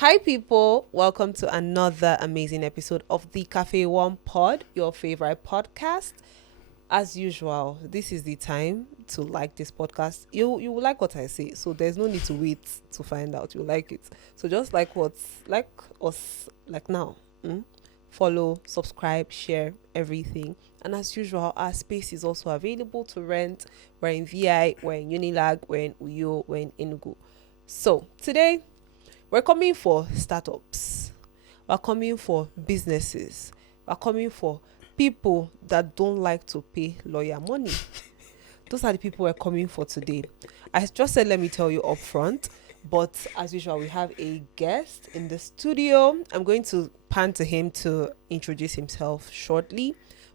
Hi, people. Welcome to another amazing episode of the Cafe One Pod, your favorite podcast. As usual, this is the time to like this podcast. You will like what I say, so there's no need to wait to find out. You like it, so just like us like now. Follow, subscribe, share everything. And as usual, our space is also available to rent. We're in VI, we're in Unilag, we're in Uyo, we're in Enugu. So today we're coming for startups. We're coming for businesses. We're coming for people that don't like to pay lawyer money. Those are the people we're coming for today. I just said, let me tell you up front. But as usual, we have a guest in the studio. I'm going to pan to him to introduce himself shortly.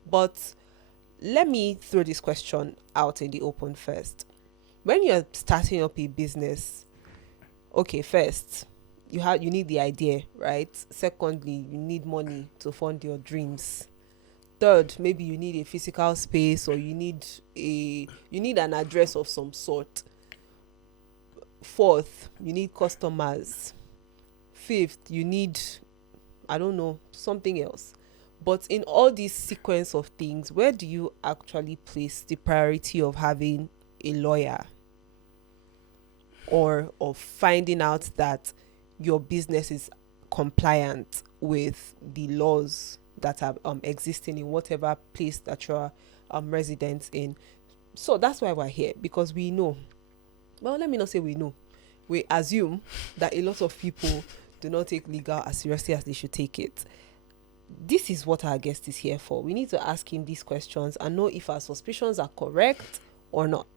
But let me throw this question out in the open first. When you're starting up a business, okay, first, you need the idea, right? Secondly, you need money to fund your dreams. Third, maybe you need a physical space, or you need an address of some sort. Fourth, you need customers. Fifth, you need, I don't know, something else. But in all this sequence of things, where do you actually place the priority of having a lawyer, or of finding out that your business is compliant with the laws that are existing in whatever place that you're resident in? So that's why we're here, because we know, well, let me not say we know, we assume that a lot of people do not take legal as seriously as they should take it. This is what our guest is here for. We need to ask him these questions and know if our suspicions are correct or not.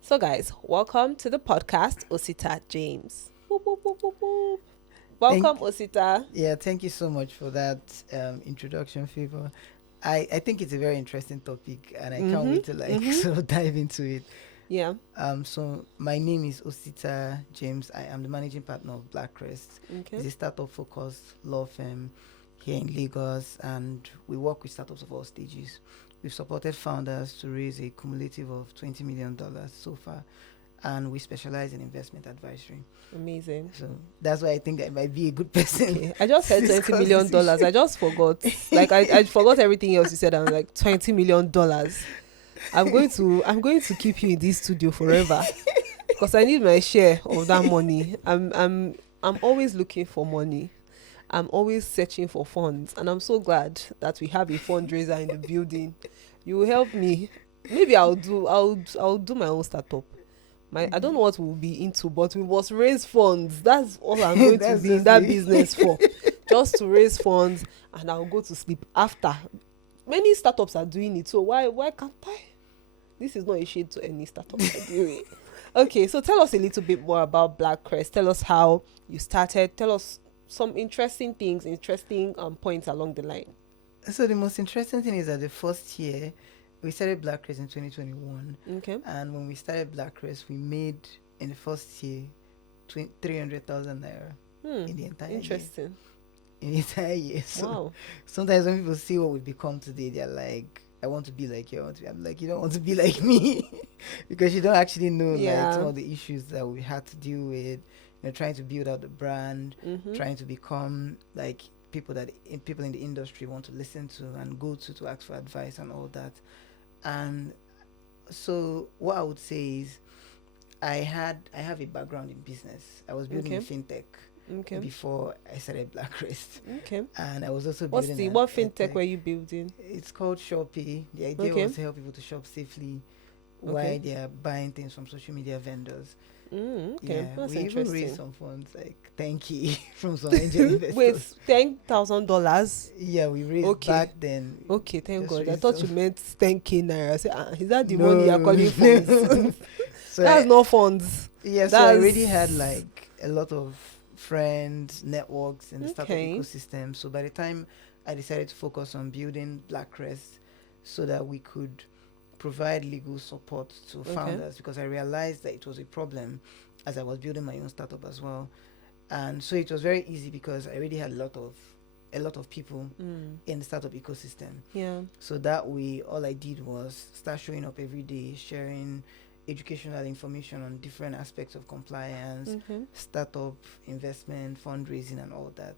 So guys, welcome to the podcast, Osita James. Boop, boop, boop, boop, boop. Welcome, Osita. Thank you so much for that introduction, Favor. I think it's a very interesting topic, and I can't wait to sort of dive into it. Yeah. So my name is Osita James. I am the managing partner of Black Crest. Okay. It's a startup-focused law firm here in Lagos, and we work with startups of all stages. We've supported founders to raise a cumulative of $20 million so far, and we specialize in investment advisory. Amazing. So that's why I think I might be a good person. Okay. I just heard $20 million. I just forgot. Like I forgot everything else you said. I'm like $20 million. I'm going to keep you in this studio forever, because I need my share of that money. I'm always looking for money. I'm always searching for funds, and I'm so glad that we have a fundraiser in the building. You will help me. Maybe I'll do my own startup. I don't know what we'll be into, but we must raise funds. That's all I'm going to be in that business for. Just to raise funds, and I'll go to sleep after. Many startups are doing it, so why can't I? This is not a shade to any startup doing. Okay, so tell us a little bit more about Black Crest. Tell us how you started. Tell us some interesting points along the line. So the most interesting thing is that the first year we started Black Crest in 2021. Okay. And when we started Black Crest, we made in the first year 300,000 naira in the entire Interesting. year. In the entire year. So Wow. sometimes when people see what we've become today, they're like, I want to be like you. I'm like, you don't want to be like me. Because you don't actually know like some of the issues that we had to deal with. Trying to build out the brand, trying to become like people in the industry want to listen to and go to ask for advice and all that. And so what I would say is I have a background in business. I was building in fintech before I started Black Crest. Okay. And I was also what fintech were you building? It's called Shopee. The idea was to help people to shop safely while they are buying things from social media vendors. Okay. That's we interesting. even raised some funds like thank you from some angel investors. With $10,000. Yeah, we raised back then. Okay, thank God. I thought you meant 10K naira. I said, is that the money you're calling funds? So that's not funds. Yeah, so I already had like a lot of friends, networks in the startup ecosystem. So by the time I decided to focus on building Black Crest so that we could provide legal support to founders, because I realized that it was a problem as I was building my own startup as well. And so it was very easy because I already had a lot of people in the startup ecosystem. Yeah. So that way all I did was start showing up every day, sharing educational information on different aspects of compliance, startup, investment, fundraising, and all that.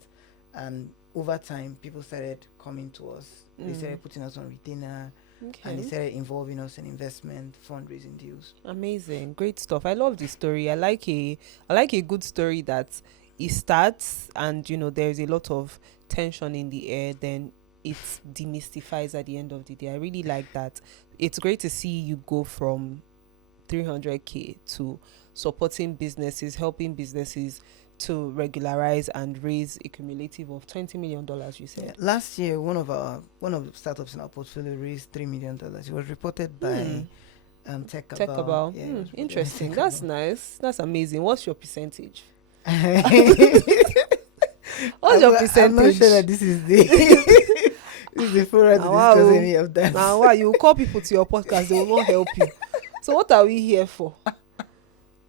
And over time, people started coming to us. They started putting us on retainer, and they started involving us in investment, fundraising deals. Amazing, great stuff. I love this story. I like a good story that it starts and there's a lot of tension in the air, then it demystifies at the end of the day. I really like that. It's great to see you go from 300k to supporting businesses, helping businesses to regularize and raise a cumulative of $20 million, you said. Yeah. Last year, one of the startups in our portfolio raised $3 million. It was reported by Techable. Yeah, Interesting. That's nice. That's amazing. What's your percentage? What's your percentage? I'm not sure that this is the this is the forum to discuss any of that. Now, why you call people to your podcast, they will not help you. So what are we here for?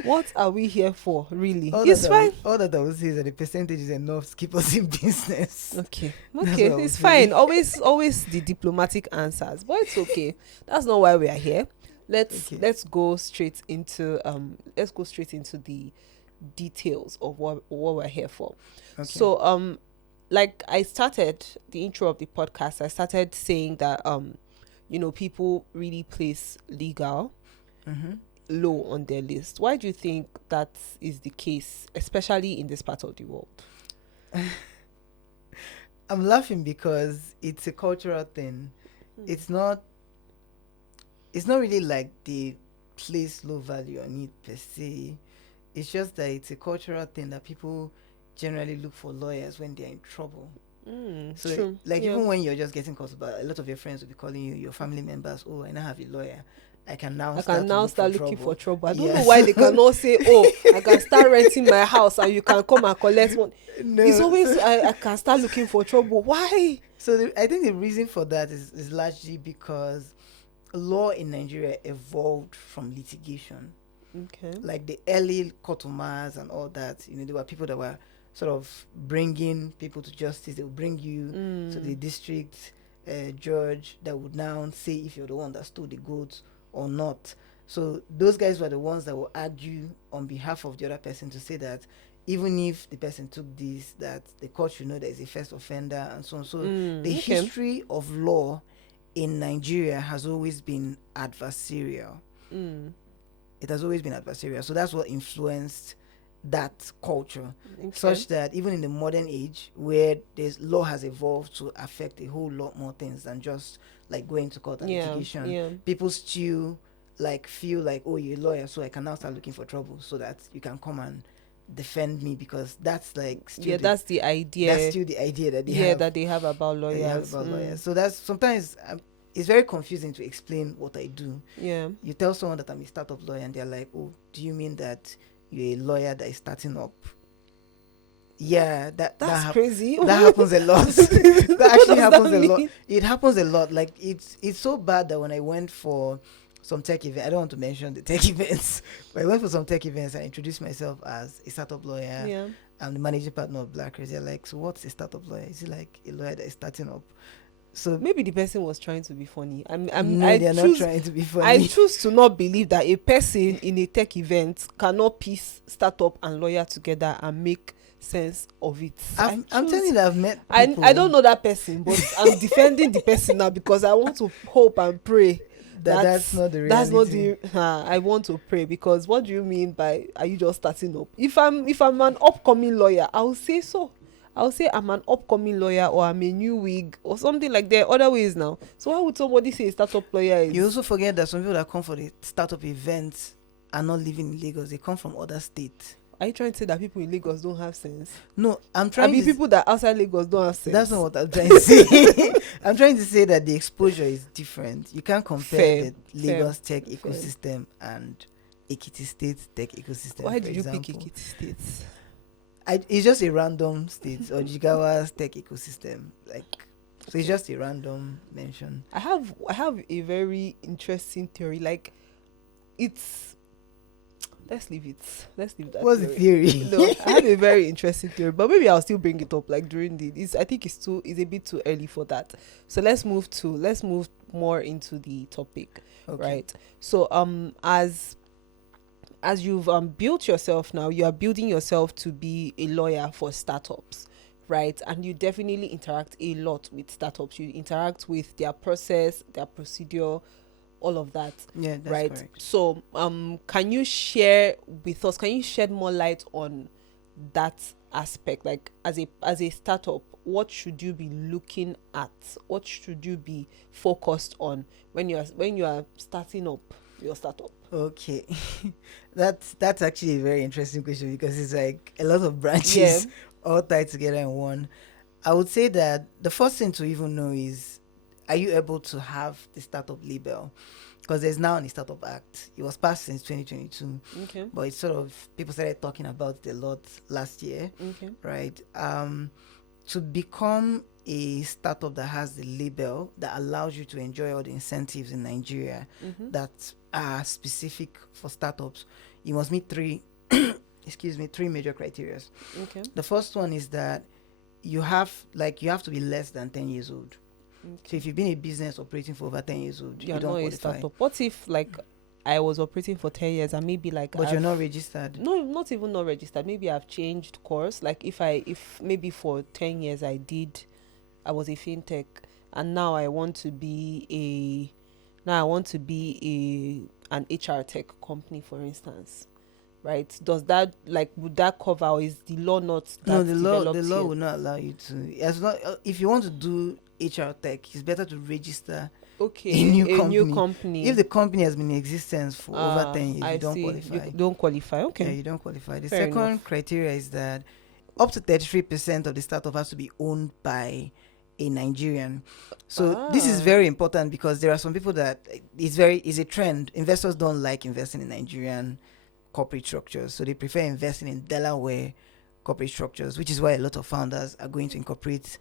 What are we here for, really? It's fine. All that I would say is that the percentage is enough to keep us in business. Okay, it's fine. Always the diplomatic answers, but it's okay. That's not why we are here. Let's go straight into the details of what we're here for. Okay. So like I started the intro of the podcast, I started saying that people really place legal low on their list. Why do you think that is the case, especially in this part of the world? I'm laughing because it's a cultural thing. It's not really like they place low value on it per se. It's just that it's a cultural thing that people generally look for lawyers when they're in trouble. So true. Even when you're just getting calls, about a lot of your friends will be calling you, your family members, oh, I now have a lawyer. I can now start looking for trouble. I don't know why they cannot say, oh, I can start renting my house and you can come and collect one. No. It's always, I can start looking for trouble. Why? So I think the reason for that is largely because law in Nigeria evolved from litigation. Okay. Like the early Kotomas and all that, there were people that were sort of bringing people to justice. They would bring you to the district judge that would now say if you're the one that stole the goods or not. So those guys were the ones that will argue on behalf of the other person to say that even if the person took this, that the court should know there is a first offender and so on. So the history of law in Nigeria has always been adversarial. It has always been adversarial. So that's what influenced that culture, such that even in the modern age where law has evolved to affect a whole lot more things than just like going to court and litigation, people still like feel like, oh, you're a lawyer, so I can now start looking for trouble so that you can come and defend me, because that's like still that's the idea. That's still the idea that they have about lawyers. So that's sometimes it's very confusing to explain what I do. Yeah. You tell someone that I'm a startup lawyer and they're like, oh, do you mean that you're a lawyer that is starting up? Yeah, that's crazy. That happens a lot. That actually happens a lot. It happens a lot. Like it's so bad that when I went for some tech event, I don't want to mention the tech events, but I went for some tech events. I introduced myself as a startup lawyer. Yeah. I'm the managing partner of Black Race. They're like, so what's a startup lawyer? Is it like a lawyer that is starting up? So maybe the person was trying to be funny. They're not trying to be funny. I choose to not believe that a person in a tech event cannot piece startup and lawyer together and make sense of it. I'm telling you that I've met people. I don't know that person, but I'm defending the person now because I want to hope and pray that's not the reality. That's not the I want to pray, because what do you mean by are you just starting up? If I'm an upcoming lawyer, I'll say so. I'll say I'm an upcoming lawyer, or I'm a new wig, or something like that. Other ways now. So why would somebody say a startup lawyer is? You also forget that some people that come for the startup events are not living in Lagos. They come from other states. Are you trying to say that people in Lagos don't have sense? No, I'm trying to... people that outside Lagos don't have sense. That's not what I'm trying to say. I'm trying to say that the exposure is different. You can't compare the Lagos tech ecosystem and Ekiti State tech ecosystem. Why did you pick Ekiti State? It's just a random state, or Jigawa's tech ecosystem. So it's just a random mention. I have a very interesting theory. Like, it's... Let's leave that. What's the theory? No, I have a very interesting theory, but maybe I'll still bring it up like during I think it's a bit too early for that. So let's move more into the topic, right? So as as you've built yourself now, you are building yourself to be a lawyer for startups, right? And you definitely interact a lot with startups. You interact with their process, their procedure, all of that, Yeah, that's right? correct. So can you share with us, can you shed more light on that aspect? Like as a startup, what should you be looking at? What should you be focused on when you are starting up your startup? Okay, that's actually a very interesting question because it's like a lot of Yeah. branches all tied together in one. I would say that the first thing to even know is, are you able to have the startup label? Because there's now the Startup Act. It was passed since 2022, Okay. but it's sort of, people started talking about it a lot last year, Okay. right? To become a startup that has the label that allows you to enjoy all the incentives in Nigeria Mm-hmm. that are specific for startups, you must meet three excuse me, three major criteria. Okay. The first one is that you have to be less than 10 years old. So Okay. if you've been a business operating for over 10 years old, You you are don't not a qualify. startup. What if like I was operating for 10 years and maybe like But you're I've not registered. no, not even not registered. Maybe I've changed course. Like if maybe for 10 years I was a fintech, and now I want to be an HR tech company, for instance, right? Does that, like, would that cover, or is the law not No, that the developed law here? will not allow you to. As not if you want to do HR tech, it's better to register a Okay, new a new company. If company. the company has been in existence for over 10 years, you I don't see. You qualify. don't qualify. Yeah, Okay, you don't qualify. The fair second enough. criteria is that up to 33% of the startup has to be owned by a Nigerian. So this is Ah, very important because there are some people that it's a trend. Investors don't like investing in Nigerian corporate structures, so they prefer investing in Delaware corporate structures, which is why a lot of founders are going to incorporate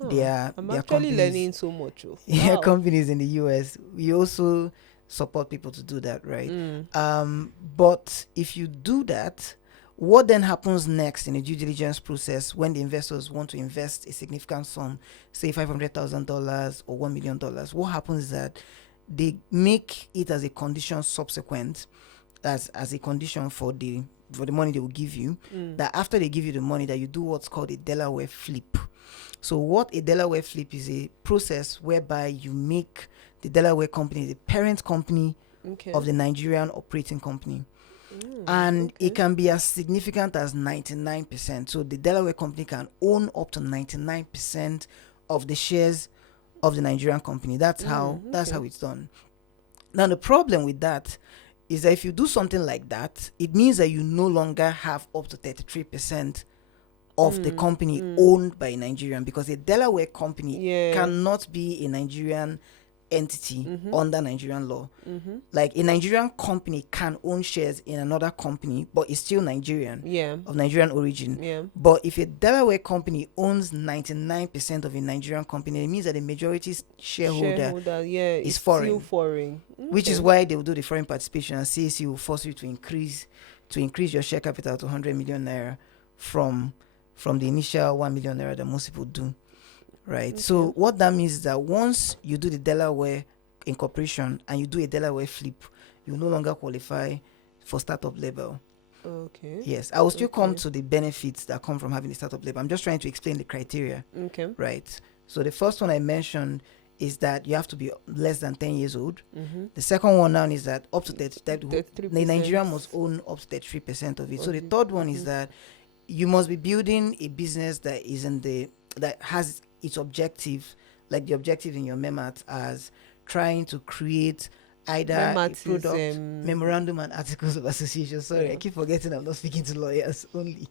huh. their I'm their actually companies learning so much. Oh. yeah, Wow. companies in the US. We also support people to do that, right? Mm. But if you do that, what then happens next in the due diligence process when the investors want to invest a significant sum, say $500,000 or $1 million? What happens is that they make it as a condition subsequent, as a condition for the money they will give you, Mm. that after they give you the money, that you do what's called a Delaware flip. So what a Delaware flip is a process whereby you make the Delaware company the parent company Okay. of the Nigerian operating company. And it Okay. can be as significant as 99%. So the Delaware company can own up to 99% of the shares of the Nigerian company. That's Okay. how it's done. Now the problem with that is that if you do something like that, it means that you no longer have up to 33% of the company owned by a Nigerian, because a Delaware company Yeah. cannot be a Nigerian entity Mm-hmm. under Nigerian law. Mm-hmm. Like a Nigerian company can own shares in another company, but it's still Nigerian, Yeah. of Nigerian origin. Yeah. But if a Delaware company owns 99% of a Nigerian company, it means that the majority shareholder Shareholder, yeah, is it's still foreign, foreign. which is Okay. why they will do the foreign participation, and CAC will force you to increase your share capital to 100 million naira from the initial 1 million naira that most people do, right? Okay. So what that means is that once you do the Delaware incorporation and you do a Delaware flip, you no longer qualify for startup label. Okay. Yes, I will still come Okay. to the benefits that come from having a startup label. I'm just trying to explain the criteria, Okay. right? So the first one I mentioned is that you have to be less than 10 years old. Mm-hmm. The second one now is that up to 33% the Nigerian must own up to 33% of it. So of the it. third one is Mm-hmm. that you must be building a business that has its objective, like the objective in your MEMAT, as trying to create either a Memat is product, memorandum and articles of association. Sorry, I yeah. keep forgetting I'm not speaking to lawyers only.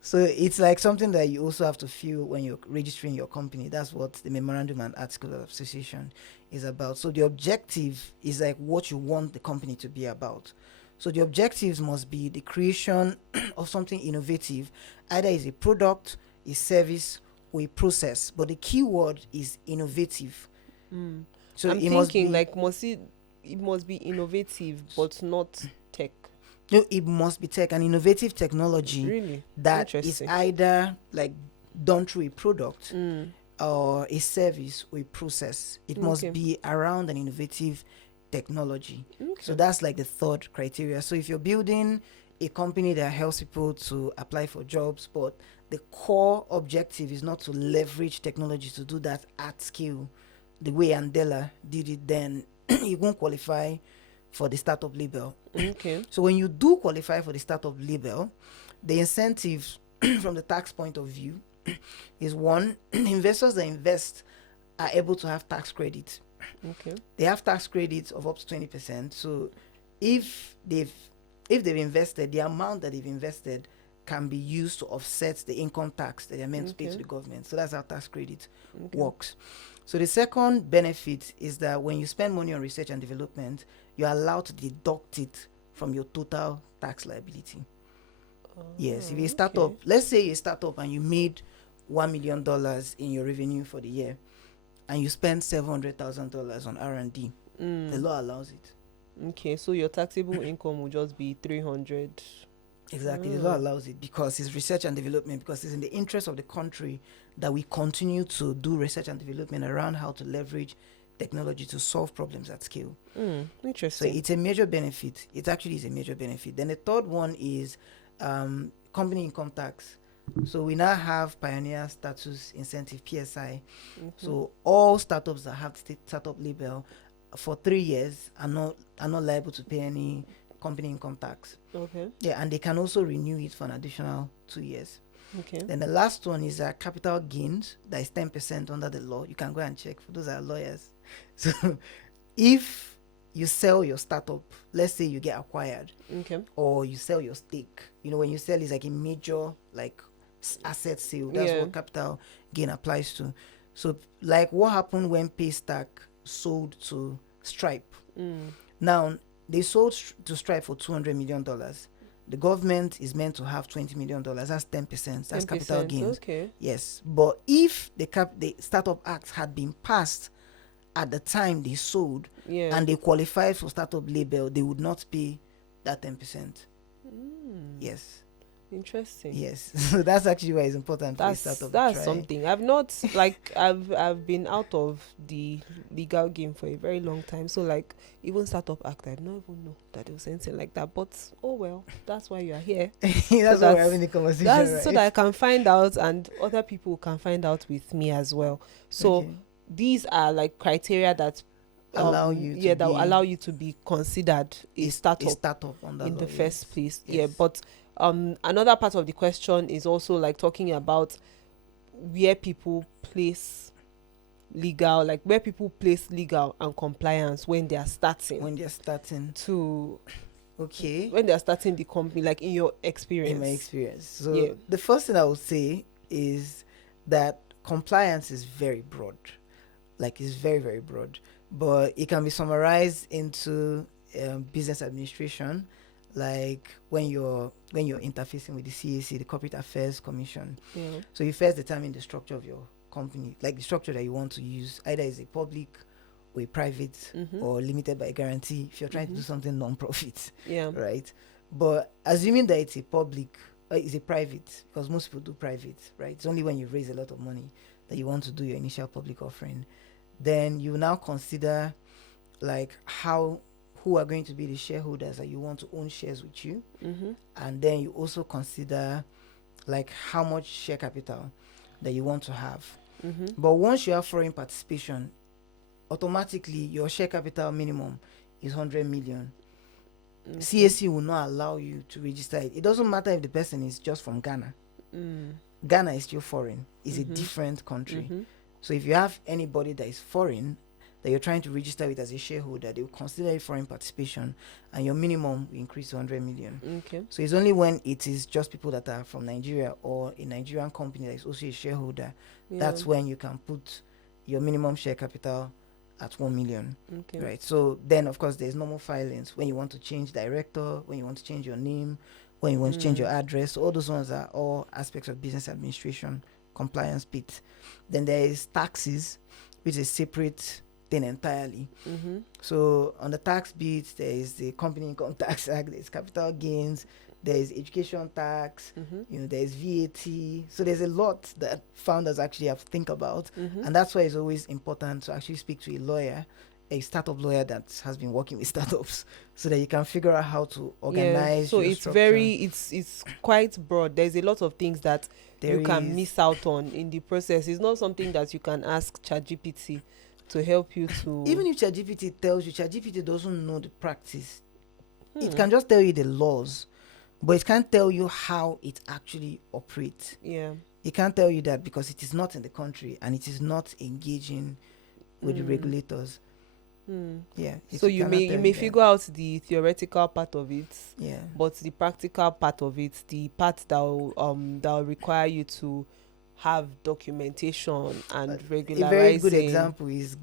So it's like something that you also have to fill when you're registering your company. That's what the memorandum and article of association is about. So the objective is like what you want the company to be about. So the objectives must be the creation of something innovative, either is a product, a service, or a process. But the key word is innovative. Mm. So I'm it must thinking be like it must be innovative but not tech. no, it must be tech, an innovative technology Really that is interesting. either like done through a product Mm. or a service or a process. It must Okay. be around an innovative technology. Okay. So that's like the third criteria. So if you're building a company that helps people to apply for jobs, but the core objective is not to leverage technology to do that at scale, the way Andela did it, then you won't qualify for the startup label. Okay. So when you do qualify for the startup label, the incentives from the tax point of view is one, investors that invest are able to have tax credit. Okay. They have tax credits of up to 20%. So if they've invested, the amount that they've invested can be used to offset the income tax that they're meant to pay to the government. So that's how tax credit works. So the second benefit is that when you spend money on research and development, you're allowed to deduct it from your total tax liability. Yes, if you start up, let's say you start up and you made $1 million in your revenue for the year, and you spend $700,000 on R&D, the law allows it. Okay, so your taxable income will just be 300. Exactly, the law allows it because it's research and development, because it's in the interest of the country that we continue to do research and development around how to leverage technology to solve problems at scale. Interesting. So it's a major benefit. It actually is a major benefit. Then the third one is company income tax. So we now have Pioneer Status Incentive, PSI. So all startups that have the startup label for 3 years are not liable to pay any company income tax. Okay. Yeah, and they can also renew it for an additional 2 years. Okay. Then the last one is capital gains. That is 10% under the law. You can go and check, for those are lawyers. So if you sell your startup, let's say you get acquired, or you sell your stake, when you sell, is like a major asset sale. That's what capital gain applies to. So like what happened when Paystack sold to Stripe. Now they sold to Stripe for $200 million. The government is meant to have $20 million. That's 10%. That's 10%, capital gains. Okay. Yes, but if the Startup Act had been passed at the time they sold, and they qualified for startup label, they would not pay that 10%. Yes. Interesting. Yes. So that's actually why it's important for a startup. That's something. I've not I've been out of the legal game for a very long time. So even Startup Act, I don't even know that there was anything like that. But oh well, that's why you are here. That's why we're having the conversation. That's right? So that I can find out and other people can find out with me as well. So these are criteria that allow you that will allow you to be considered a startup in the first place. Yes. But another part of the question is also talking about where people place legal and compliance when they are starting. When they're starting the company, in your experience. In my experience. So the first thing I would say is that compliance is very broad. It's very, very broad. But it can be summarized into business administration, when you're interfacing with the CAC, the Corporate Affairs Commission. So you first determine the structure of your company, the structure that you want to use. Either is a public or a private or limited by guarantee if you're trying to do something non-profit. Right? But assuming that it's a public, it's a private, because most people do private, right? It's only when you raise a lot of money that you want to do your initial public offering. Then you now consider who are going to be the shareholders that you want to own shares with you. And then you also consider how much share capital that you want to have. But once you have foreign participation, automatically your share capital minimum is 100 million. CAC will not allow you to register it. It doesn't matter if the person is just from Ghana. Ghana is still foreign. It's a different country. So if you have anybody that is foreign that you're trying to register with as a shareholder, they will consider it foreign participation, and your minimum will increase to 100 million. So it's only when it is just people that are from Nigeria or a Nigerian company that is also a shareholder, that's when you can put your minimum share capital at 1 million. Right? So then, of course, there's normal filings when you want to change director, when you want to change your name, when you want to change your address. All those ones are all aspects of business administration, compliance bit. Then there is taxes, which is separate thing entirely. So on the tax bit, there is the Company Income Tax Act, there's capital gains, there is education tax, there is VAT. So there's a lot that founders actually have to think about, and that's why it's always important to actually speak to a lawyer a startup lawyer that has been working with startups, so that you can figure out how to Yeah, organize so your it's structure. very it's quite broad. There's a lot of things that There you can is, miss out on in the process. It's not something that you can ask ChatGPT to help you to. even if ChatGPT tells you, ChatGPT doesn't know the practice. It Hmm. can just tell you the laws, but it can't tell you how it actually operates. Yeah. It can't tell you that because it is not in the country and it is not engaging with the Hmm. regulators. Hmm. Yeah, So it cannot you tell may you that. figure out the theoretical part of it, Yeah. but the practical part of it, the part that will require you to have documentation and A very good regularizing. example is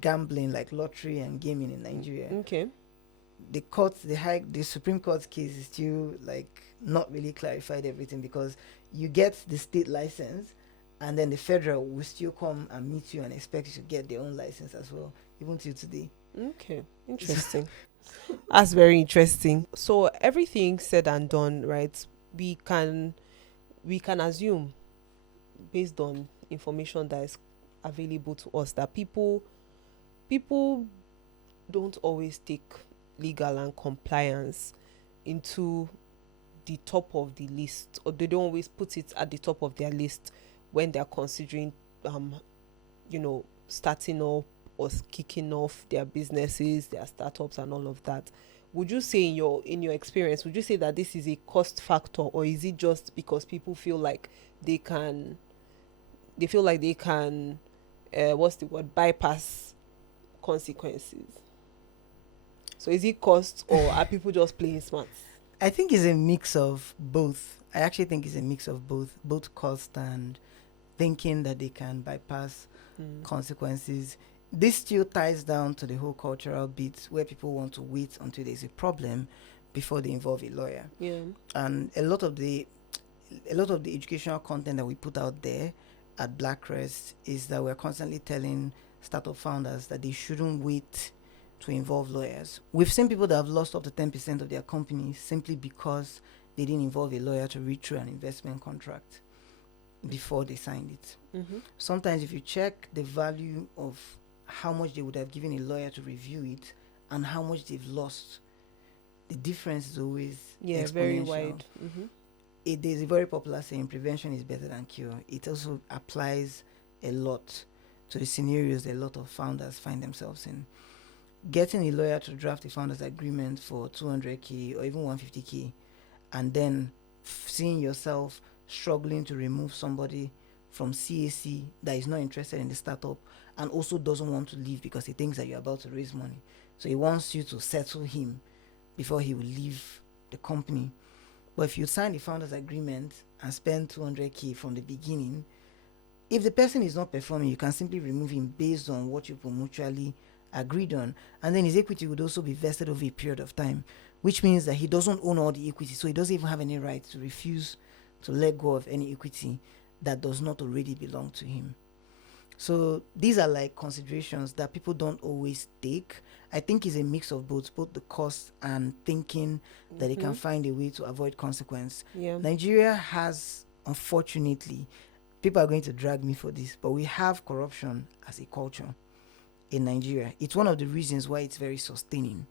gambling, like lottery and gaming in Nigeria. Okay. The Supreme Court case is still like not really clarified everything, because you get the state license, and then the federal will still come and meet you and expect you to get their own license as well, even till today. Okay. Interesting. That's very interesting. So everything said and done, right? We can we can assume based on information that is available to us that people don't always take legal and compliance into the top of the list, or they don't always put it at the top of their list when they're considering um starting up or kicking off their businesses, their startups and all of that. Would you say in your experience, would you say that this is a cost factor, or is it just because people feel like they can they can what's the word, bypass consequences? So is it cost, or are people just playing smart? I think it's a mix of both. I actually think it's a mix of both cost and thinking that they can bypass Mm. consequences. This still ties down to the whole cultural bit where people want to wait until there's a problem before they involve a lawyer. Yeah. And a lot of the educational content that we put out there at Blackrest is that we're constantly telling startup founders that they shouldn't wait to involve lawyers. We've seen people that have lost up to 10% of their company simply because they didn't involve a lawyer to read through an investment contract before they signed it. Mm-hmm. Sometimes if you check the value of how much they would have given a lawyer to review it and how much they've lost, the difference is always Yeah, very exponential. wide. Mm-hmm. There's a very popular saying, prevention is better than cure. It also applies a lot to the scenarios that a lot of founders find themselves in. Getting a lawyer to draft a founder's agreement for 200K or even 150K, and then seeing yourself struggling to remove somebody from CAC that is not interested in the startup and also doesn't want to leave because he thinks that you're about to raise money. So he wants you to settle him before he will leave the company. But if you sign the founder's agreement and spend 200K from the beginning, if the person is not performing, you can simply remove him based on what you mutually agreed on. And then his equity would also be vested over a period of time, which means that he doesn't own all the equity. So he doesn't even have any right to refuse to let go of any equity that does not already belong to him. So these are like considerations that people don't always take. I think it's a mix of both the cost and thinking that they can find a way to avoid consequence. Yeah. Nigeria has, unfortunately, people are going to drag me for this, but we have corruption as a culture in Nigeria. It's one of the reasons why it's very sustaining.